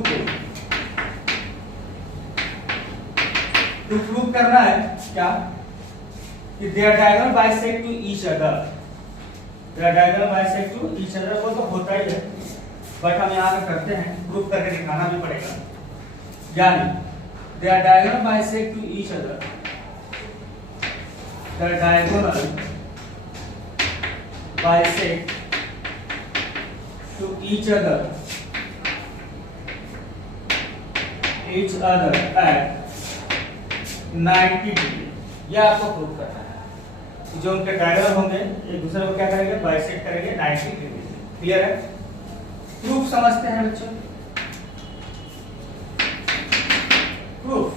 प्रूव करना है क्या, कि their diagonal bisect to each other, their diagonal bisect to each other, वो तो होता ही है, बट हम यहाँ पे करते हैं, प्रूव करके दिखाना भी पड़ेगा। यानी their diagonal bisect to each other, their diagonal bisect to each other at 90 degree, यह आपको प्रूव करना है। जो उनके डायगोनल होंगे एक दूसरे को क्या करेंगे, बाइसेक्ट करेंगे 90 डिग्री। क्लियर है, प्रूफ समझते हैं बच्चों। प्रूफ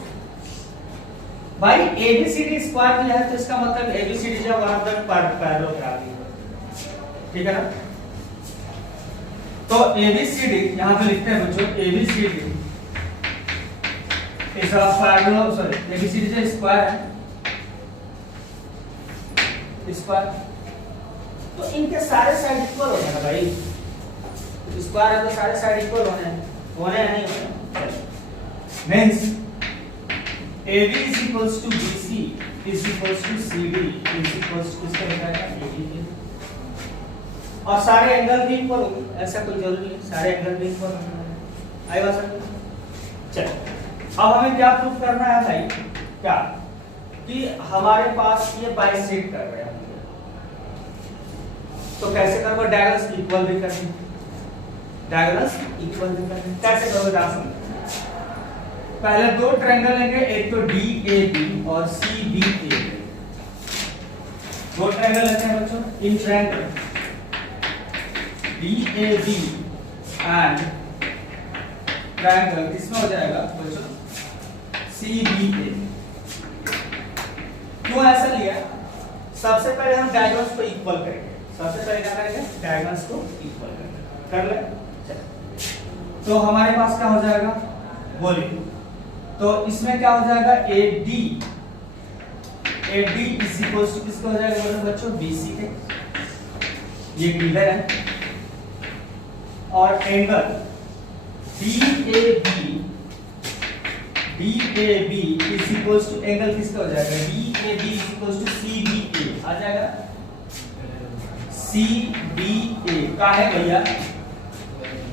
भाई ABCD स्क्वायर दिया है तो इसका मतलब ABCD जो वन ऑफ द पैरेललोग्राम है, ठीक है ना। तो ABCD यहां पे लिखते हैं बच्चों, ABCD is a parallel, sorry ABCD जो स्क्वायर है, स्क्वायर, तो इनके सारे साइड इक्वल होने हैं भाई, स्क्वायर है तो सारे साइड इक्वल होने हैं नहीं होने। Means AB is equals to BC is equals to CD is equals to किसका होता है AD। और सारे एंगल भी इक्वल होंगे, ऐसा कोई जरूरी नहीं सारे एंगल भी इक्वल होंगे। आई बात समझ। चलो अब हमें क्या प्रूफ करना है भाई, क्या कि हमारे पास ये बाइसेक्ट कर रहे हैं, तो कैसे करोगे, डायगोनल्स इक्वल भी करनी, डायगोनल्स इक्वल भी करनी, कैसे करोगे ध्यान समझो। पहले दो ट्रायंगल लेंगे, एक तो DAB और CBA, दो ट्रायंगल लेते हैं बच्चों, in triangle DAB and triangle किसमें हो जाएगा बच्चों CBA। क्यों ऐसा लिया, सबसे पहले हम डायगोनल्स को इक्वल करेंगे, सबसे पहले क्या करेंगे डायगोनल्स को इक्वल करेंगे, कर ले। तो हमारे पास क्या हो जाएगा बोलिए, तो इसमें क्या हो जाएगा AD इज इक्वल्स टू किसका हो जाएगा बोलो बच्चों BC के, ये क्लियर है। और angle DAB is equals to angle किसका हो जाएगा DAB is equals to CBA आ जाएगा। CBA का है भैया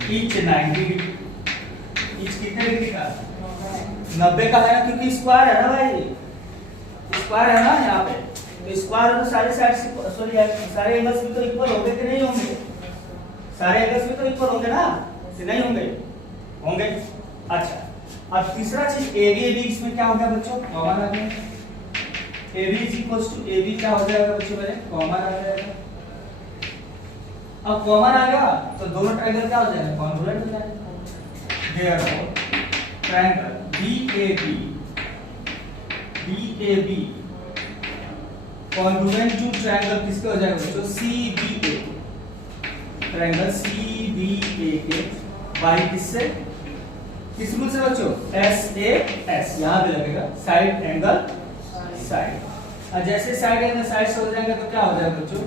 इंच 90 डिग्री, इंच कितने डिग्री का 90 का है ना, क्योंकि स्क्वायर है ना भाई, स्क्वायर है ना यहाँ पे, तो स्क्वायर तो सारे साइड से सॉरी सारे एंगल्स भी तो इक्वल होंगे कि नहीं होंगे, सारे एंगल्स भी तो इक्वल होंगे ना, कि नहीं होंगे, होंगे। अच्छा अब तीसरा चीज AB इसमें क्या हो गया बच्चों कॉमन आ गया, AB is equals to AB क्या हो जाएगा बच्चों मेरे कॉमन आ जाएगा। अब कॉमन आ गया तो दोनों ट्रायंगल क्या हो जाएंगे कॉन्ग्रुएंट हो जाएंगे। Therefore triangle DAB congruent to triangle किसके हो जाएगा बच्चों CBA, ट्रायंगल CBA के बाई किससे किस रूल से बच्चों SAS, यहां भी लगेगा साइड एंगल साइड, और जैसे साइड एंगल साइड से हो जाएंगे तो क्या हो जाएगा बच्चों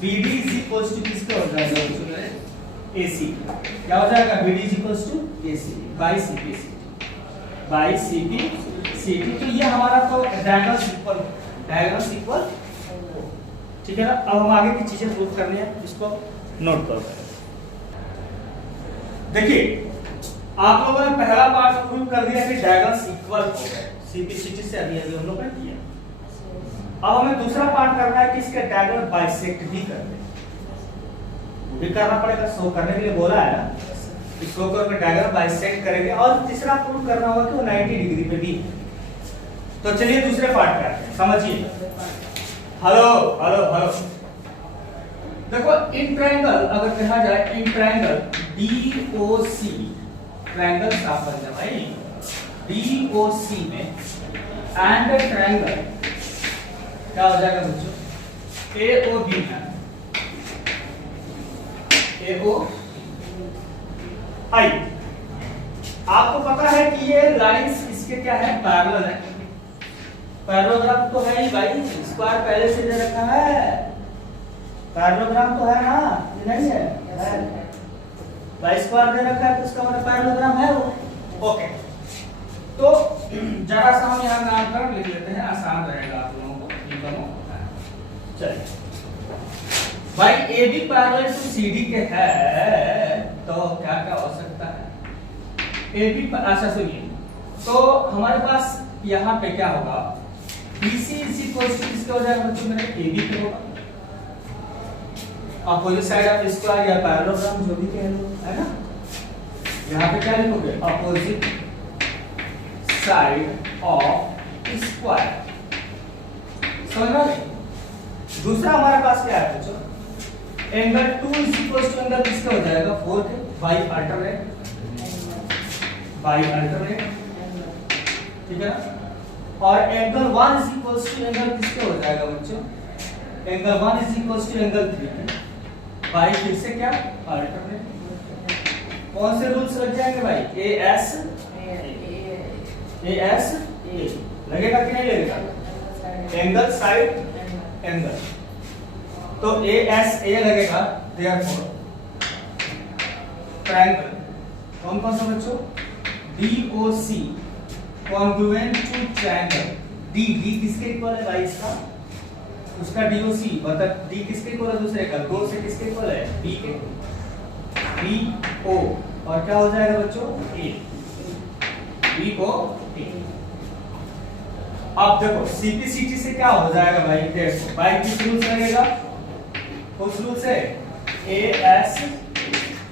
BD इज इक्वल्स टू किसका हो जाएगा बच्चों AC, क्या हो जाएगा BD is equals to AC by CPCD। तो ये हमारा तो डायगोनल्स इक्वल, ठीक है ना। अब हम आगे की चीजें प्रूव करनी है, इसको नोट करो। देखिए आप लोगों ने पहला पार्ट प्रूव कर दिया कि डायगोनल्स इक्वल हो गए, CPCD से अभी हम लोग ने किया। अब हमें दूसरा पार्ट करना है कि इसके डायगोनल बाइसेक्ट भी कर दे, वो भी करना पड़ेगा, शो करने के लिए बोला है ना, कि शो करके डायगोनल बाइसेक्ट करेंगे, और तीसरा प्रूव करना होगा कि वो 90 डिग्री पे भी। तो चलिए दूसरे पार्ट करते हैं, समझिए। हेलो देखो इन ट्रायंगल अगर कहा जाए इन ट्रायंगल DOC, ट्रायंगल साफ बन जाए भाई, DOC में एंड ट्रायंगल क्या हो जाएगा बच्चों AOB है, AOI। आपको पता है कि ये लाइंस इसके क्या है पैरेलल है, पैरेललोग्राम तो है ही भाई, स्क्वायर पहले से दे रखा है, पैरेललोग्राम तो है ना, ये नहीं है भाई, स्क्वायर दे रखा है तो उसका मतलब पैरेललोग्राम है वो। ओके तो जरा सा हम यहाँ नामकरण लिख लेते हैं, आसान रहेगा आप लोगों को, ये दोनों चलिए भाई AB पैरेलल टू CD के है तो क्या क्या हो सकता है AB। अच्छा सुनिए, तो हमारे पास यहाँ पे क्या होगा BC इज इक्वल्स टू किसका हो जाएगा बच्चों मेरे AB पे होगा, अपोजिट साइड ऑफ स्क्वायर या पैरेललोग्राम जो भी कह लो, है ना। यहाँ पे क्या लिखोगे अपोजिट साइड ऑफ स्क्वायर, समझ रहे। दूसरा हमारे पास क्या है बच्चों angle 2 is equals to angle किसका हो जाएगा 4 के बाई अल्टरनेट, ठीक है ना। और angle 1 is equals to angle किसका हो जाएगा बच्चों angle 1 is equals to angle 3 by फिर से क्या अल्टरनेट। कौन से रूल्स लग जाएंगे भाई AS लगेगा कि नहीं लगेगा, एंगल साइड एंगल, तो ASA लगेगा, देयरफॉर ट्रायंगल कौन कौन सा बच्चों DOC congruent to triangle D किसके इक्वल है भाई इसका, उसका DOC मतलब डी किसके इक्वल है, दूसरे का 2 से किसके इक्वल है, बी के, BO और क्या हो जाएगा बच्चों, A, BO A। अब देखो CPCT से क्या हो जाएगा भाई, देखो भाई किस रूल से लगेगा, उस रूल से AS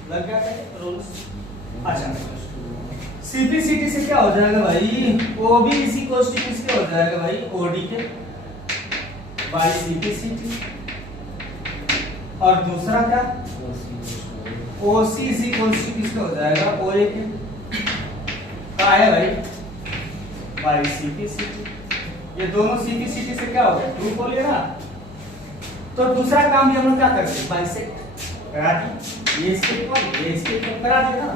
लग गया है रूल्स। अच्छा CPCT से क्या हो जाएगा भाई, OB इसी इक्वल्स टू किसके हो जाएगा भाई, OD के बाय CPCT। और दूसरा क्या, OC इज इक्वल्स टू किसके हो जाएगा, OA के, क्या है भाई, बाय CPCT। ये दोनों CPCT से क्या हो गया, ट्रू बोलिए ना। तो दूसरा काम भी हम लोग क्या करते हैं, बाइसेक्ट करा दी, ये इसके इक्वल ये इसके इक्वल करा दिया ना।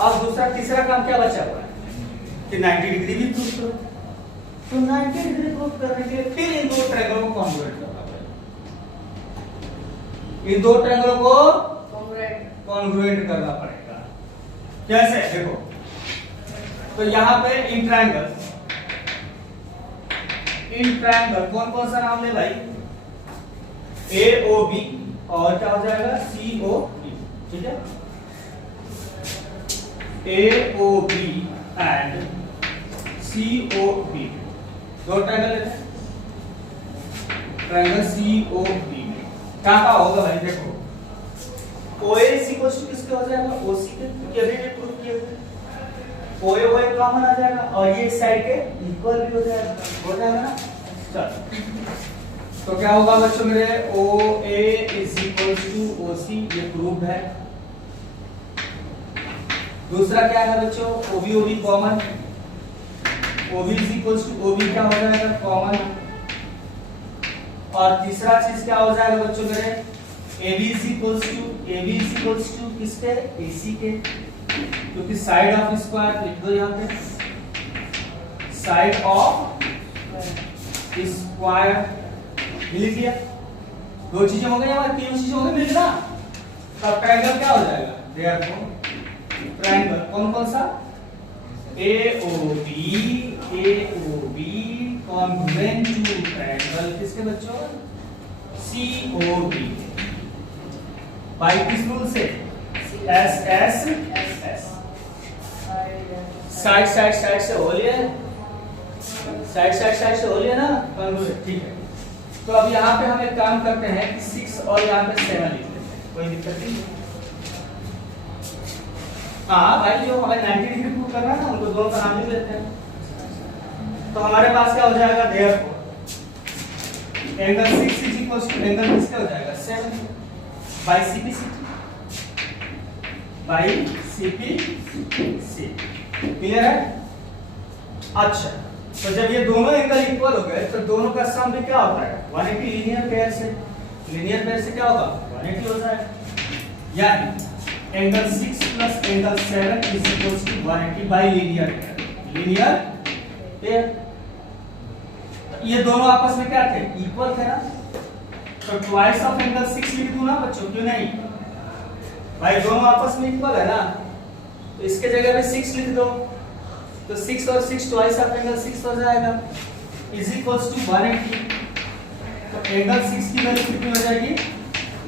अब दूसरा तीसरा काम क्या बचा हुआ है कि 90 डिग्री भी प्रूफ करो। तो 90 डिग्री प्रूफ करने के लिए फिर इन दो ट्रायंगलों को कॉन्ग्रुएंट करना पड़ेगा, इन दो ट्रायंगलों को कॉन्ग्रुएंट करना पड़ेगा। कैसे, देखो तो यहां पे इन ट्रायंगल कौन कौन सा नाम ले भाई, AOB और क्या हो जाएगा, COB, ठीक है। AOB एंड COB दो ट्रायंगल लेते हैं, ट्रायंगल COB में क्या क्या होगा भाई, देखो OA इक्वल्स टू किसके हो जाएगा, OC के, क्योंकि अभी भी प्रूफ किया है। OA कॉमन आ जाएगा और ये इस साइड के इक्वल भी हो जाएगा ना। चलो तो क्या होगा बच्चों मेरे, OA is equals to OC, ये प्रूफ है। दूसरा क्या है बच्चों, OB common, OB is equals to OB क्या हो जाएगा, कॉमन। और तीसरा चीज क्या हो जाएगा बच्चों मेरे, AB इज इक्वल्स टू किसके, AC के, क्योंकि साइड ऑफ स्क्वायर लिख दो यहाँ पे, साइड ऑफ स्क्वायर लिख दिया। दो चीजें हो गई हमारी, तीन चीजें हो गई मिल ना। तब ट्रायंगल क्या हो जाएगा, देयरफॉर ट्रायंगल कौन कौन सा, AOB कॉन्ग्रुएंट टू ट्रायंगल किसके बच्चों, COB बाय किस रूल से, SS साइड से हो लिया, साइड से हो लिया ना कॉन्ग्रुएंट, ठीक है। तो अब यहाँ पे हम एक काम करते हैं कि 6 और यहाँ पे 7 लिख लेते हैं, कोई दिक्कत नहीं। हाँ भाई जो हमें 90 डिग्री प्रूव करना है ना, उनको दोनों का नाम लिख लेते हैं। तो हमारे पास क्या हो जाएगा, therefore angle 6 is equals to angle किसका हो जाएगा, 7 बाय CPC। क्लियर है। अच्छा तो जब ये दोनों एंगल इक्वल हो गए तो दोनों का सम भी क्या होता है, 180 लीनियर पेयर से क्या होगा, 180 हो जाएगा। यानी angle 6 plus angle 7 is equals to 180 by linear pair. ये दोनों आपस में क्या थे, इक्वल थे ना। तो ट्वाइस ऑफ एंगल 6 लिख दूं ना बच्चों, क्यों नहीं भाई, दोनों आपस में इक्वल है ना, तो इसके जगह पे 6 लिख दो। तो 6 और 6 ट्वाइस ऑफ एंगल 6 हो जाएगा, इज इक्वल्स टू 180। तो एंगल 6 की वैल्यू कितनी हो जाएगी,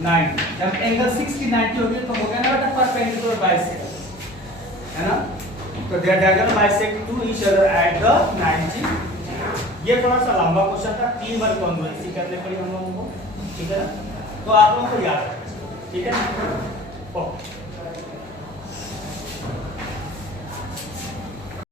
90। जब एंगल 6 की 90 होगी तो हो गया ना बेटा परपेंडिकुलर बाइसेक्टर, है ना। तो they are diagonal bisect to each other at the 90। ये थोड़ा सा लंबा क्वेश्चन था, 3 बार कॉन्ग्रुएंसी करने पड़ी हम लोगों को, ठीक है ना। तो आप लोगों को याद रखना, ठीक है ना।